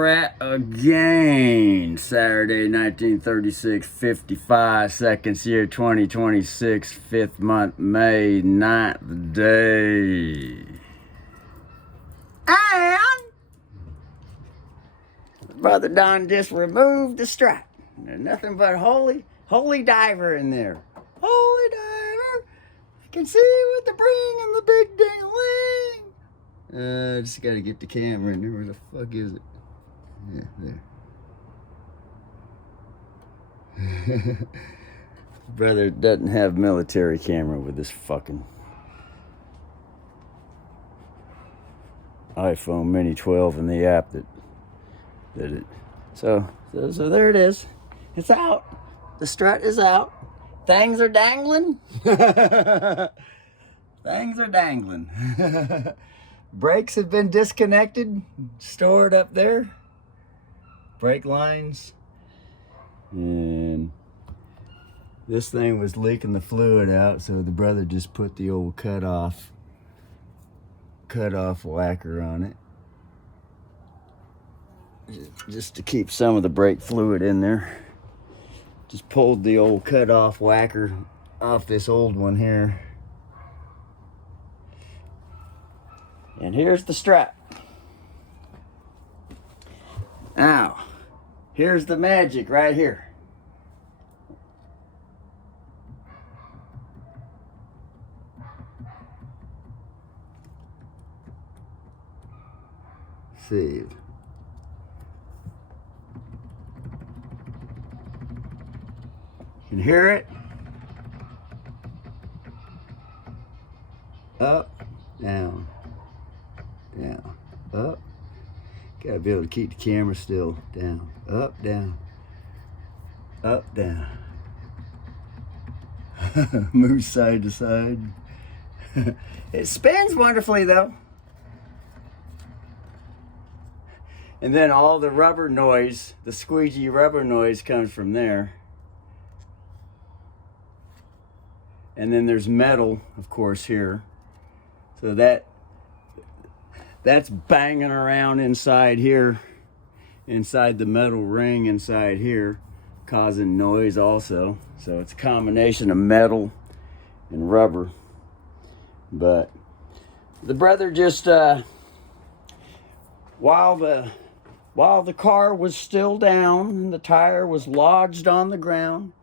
we're at again. Saturday, 1936, 55 seconds, year 2026, 5th month, May 9th day. And Brother Don just removed the strut. There's nothing but holy diver in there. Holy diver. I can see with the bring and the big ding-a-ling. Just gotta get the camera in there. Where the fuck is it? Yeah, there. Brother doesn't have military camera with this fucking iPhone Mini 12 and the app that it. So there it is. It's out. The strut is out. Things are dangling. Things are dangling. Brakes have been disconnected, stored up there. Brake lines. And this thing was leaking the fluid out, so the brother just put the old cut off lacquer on it. Just to keep some of the brake fluid in there. Just pulled the old cut off lacquer off this old one here. And here's the strap. Now, here's the magic right here. Save. You can hear it. Up, down. Down, up. Gotta be able to keep the camera still. Down, up, down, up, down. Move side to side. It spins wonderfully though. And then all the rubber noise, the squeegee rubber noise comes from there. And then there's metal, of course, here. So that's banging around inside here, inside the metal ring inside here, causing noise also. So it's a combination of metal and rubber. But the brother just, while the car was still down and the tire was lodged on the ground,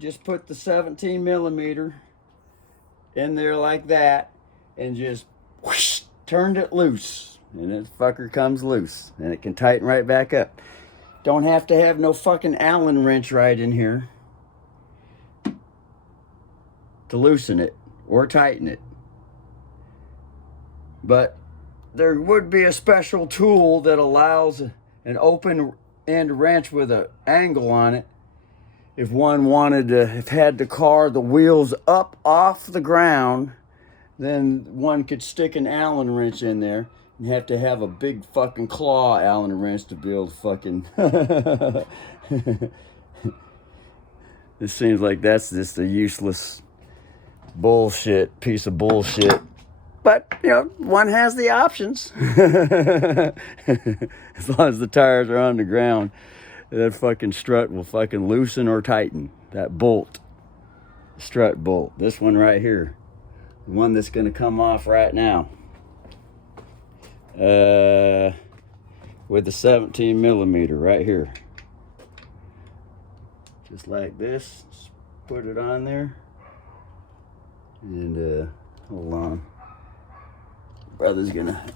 just put the 17 millimeter in there like that and just whoosh, turned it loose, and this fucker comes loose, and it can tighten right back up. Don't have to have no fucking Allen wrench right in here to loosen it or tighten it. But there would be a special tool that allows an open end wrench with an angle on it if one wanted to, if had the car, the wheels up off the ground, then one could stick an Allen wrench in there and have to have a big fucking claw Allen wrench to be able to fucking... It seems like that's just a useless bullshit, piece of bullshit. But, you know, one has the options. As long as the tires are on the ground, that fucking strut will fucking loosen or tighten. That bolt, strut bolt, this one right here. The one that's going to come off right now with the 17 millimeter right here, just like this. Just put it on there and hold on, brother's gonna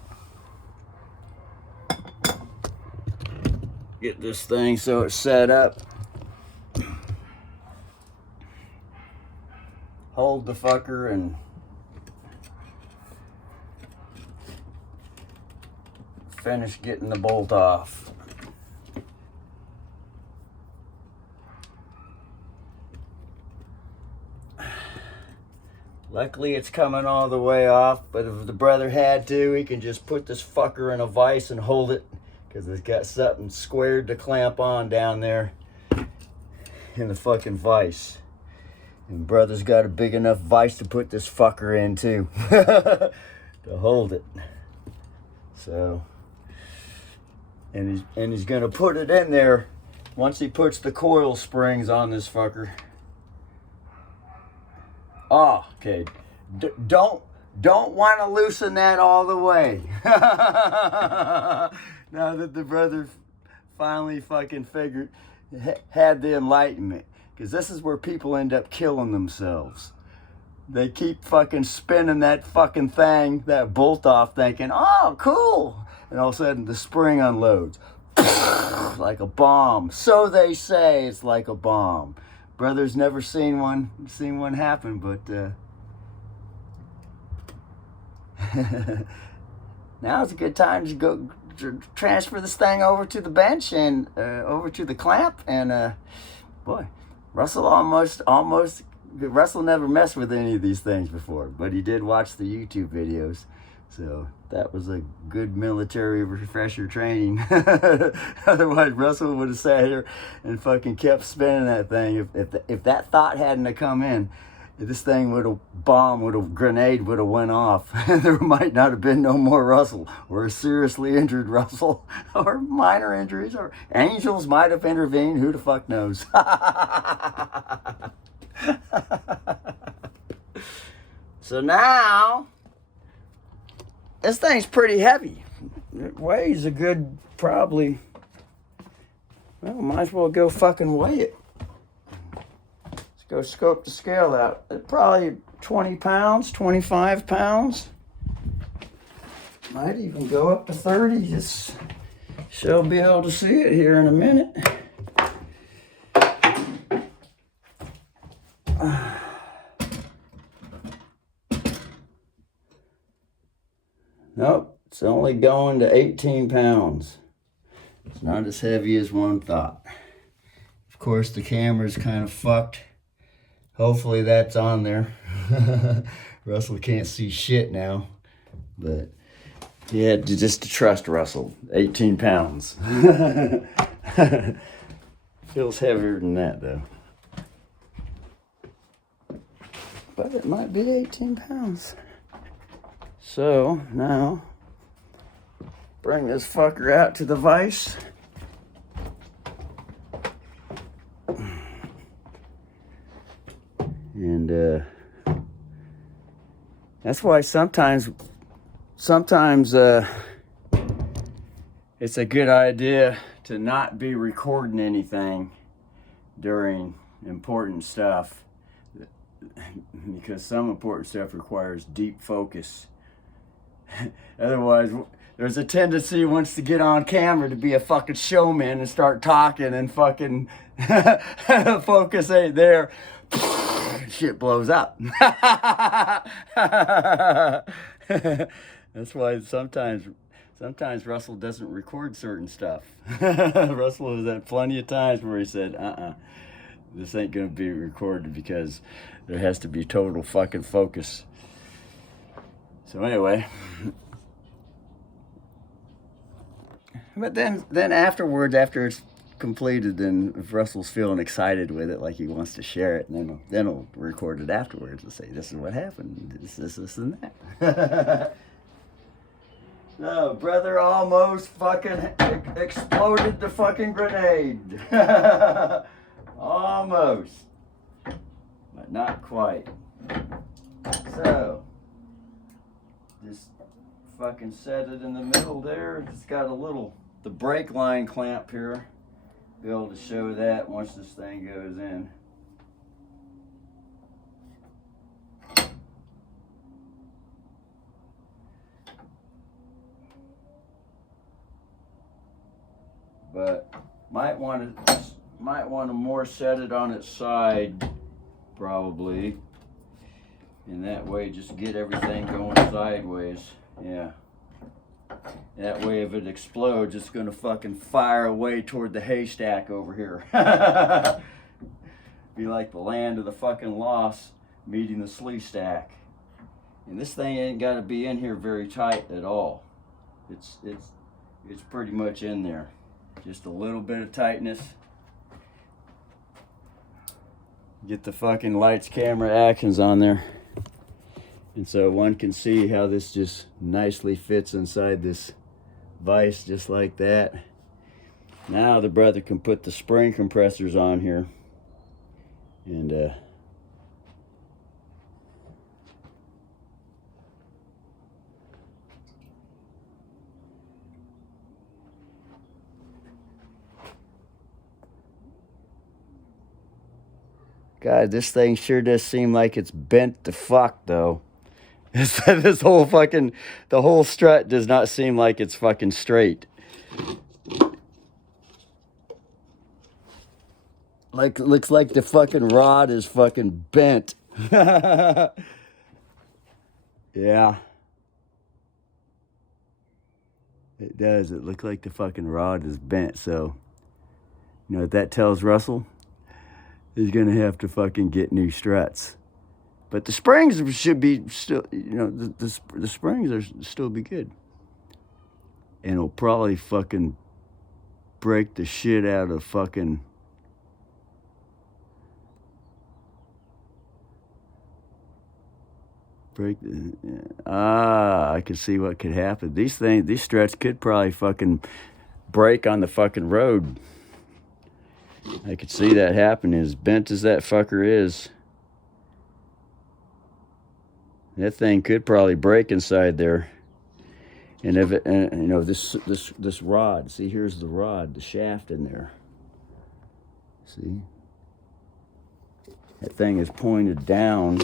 get this thing so it's set up. Hold the fucker and finish getting the bolt off. Luckily it's coming all the way off, but if the brother had to, he can just put this fucker in a vise and hold it, because it's got something squared to clamp on down there in the fucking vise. And brother's got a big enough vise to put this fucker in too, to hold it. So And he's gonna put it in there once he puts the coil springs on this fucker. Oh, okay. Don't want to loosen that all the way. Now that the brother finally fucking had the enlightenment. Because this is where people end up killing themselves. They keep fucking spinning that fucking thing, that bolt off, thinking, oh, cool. And all of a sudden the spring unloads. Like a bomb. So they say it's like a bomb. Brother's never seen one happen, but now it's a good time to go transfer this thing over to the bench and over to the clamp. And boy, Russell never messed with any of these things before, but he did watch the YouTube videos. So that was a good military refresher training. Otherwise, Russell would have sat here and fucking kept spinning that thing. If that thought hadn't have come in, this thing grenade would have went off. There might not have been no more Russell, or a seriously injured Russell, or minor injuries, or angels might have intervened. Who the fuck knows? So now, this thing's pretty heavy. It weighs a good, probably, well, might as well go fucking weigh it. Let's go scope the scale out. Probably 20 pounds, 25 pounds. Might even go up to 30. Just shall be able to see it here in a minute. Nope, it's only going to 18 pounds. It's not as heavy as one thought. Of course, the camera's kind of fucked. Hopefully that's on there. Russell can't see shit now. But yeah, just to trust Russell. 18 pounds. Feels heavier than that though. But it might be 18 pounds. So now, bring this fucker out to the vise. And that's why sometimes it's a good idea to not be recording anything during important stuff, because some important stuff requires deep focus. Otherwise, there's a tendency once to get on camera to be a fucking showman and start talking and fucking focus ain't there. Shit blows up. That's why sometimes Russell doesn't record certain stuff. Russell has had plenty of times where he said, this ain't gonna be recorded because there has to be total fucking focus. So anyway, but then afterwards, after it's completed, then if Russell's feeling excited with it, like he wants to share it, and then he'll record it afterwards and say, this is what happened, this and that. No, brother almost fucking exploded the fucking grenade. Almost, but not quite. So just fucking set it in the middle there. It's got the brake line clamp here. Be able to show that once this thing goes in. But might want to more set it on its side, probably. And that way just get everything going sideways. Yeah. That way if it explodes, it's gonna fucking fire away toward the haystack over here. Be like the land of the fucking lost meeting the slee stack. And this thing ain't gotta be in here very tight at all. It's pretty much in there. Just a little bit of tightness. Get the fucking lights, camera, actions on there. And so one can see how this just nicely fits inside this vise, just like that. Now the brother can put the spring compressors on here. And God, this thing sure does seem like it's bent the fuck, though. This whole fucking, the whole strut does not seem like it's fucking straight. Like, looks like the fucking rod is fucking bent. Yeah. It does. It looks like the fucking rod is bent. So, you know what that tells Russell? He's going to have to fucking get new struts. But the springs should be still, you know, the springs are still be good. And it'll probably fucking break the shit out of fucking... I can see what could happen. These struts could probably fucking break on the fucking road. I could see that happen. As bent as that fucker is, that thing could probably break inside there. And if it, you know, this rod. See, here's the rod, the shaft in there. See, that thing is pointed down.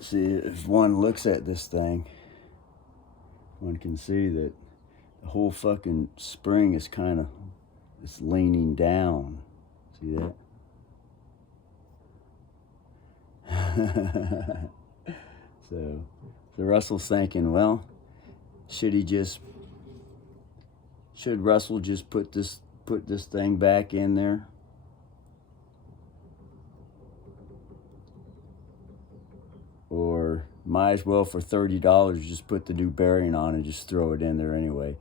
See, if one looks at this thing, one can see that the whole fucking spring is kind of, it's leaning down. See that? So Russell's thinking, well, should Russell just put this thing back in there? Or might as well, for $30, just put the new bearing on and just throw it in there anyway.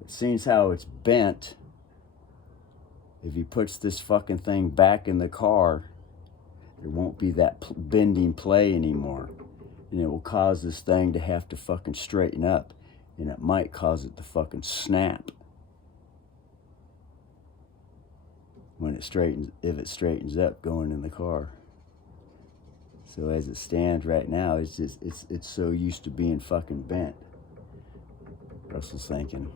It seems how it's bent. If he puts this fucking thing back in the car, there won't be that bending play anymore. And it will cause this thing to have to fucking straighten up. And it might cause it to fucking snap. When it straightens, if it straightens up going in the car. So as it stands right now, it's so used to being fucking bent. Russell's thinking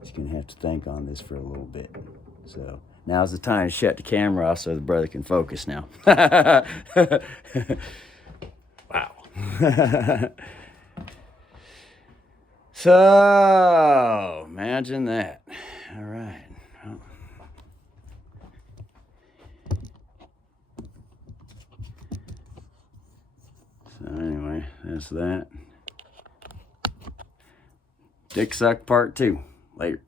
he's gonna have to think on this for a little bit. So now's the time to shut the camera off so the brother can focus now. Wow. So imagine that. All right. Well, so anyway, that's that. Dick Suck Part 2. Later.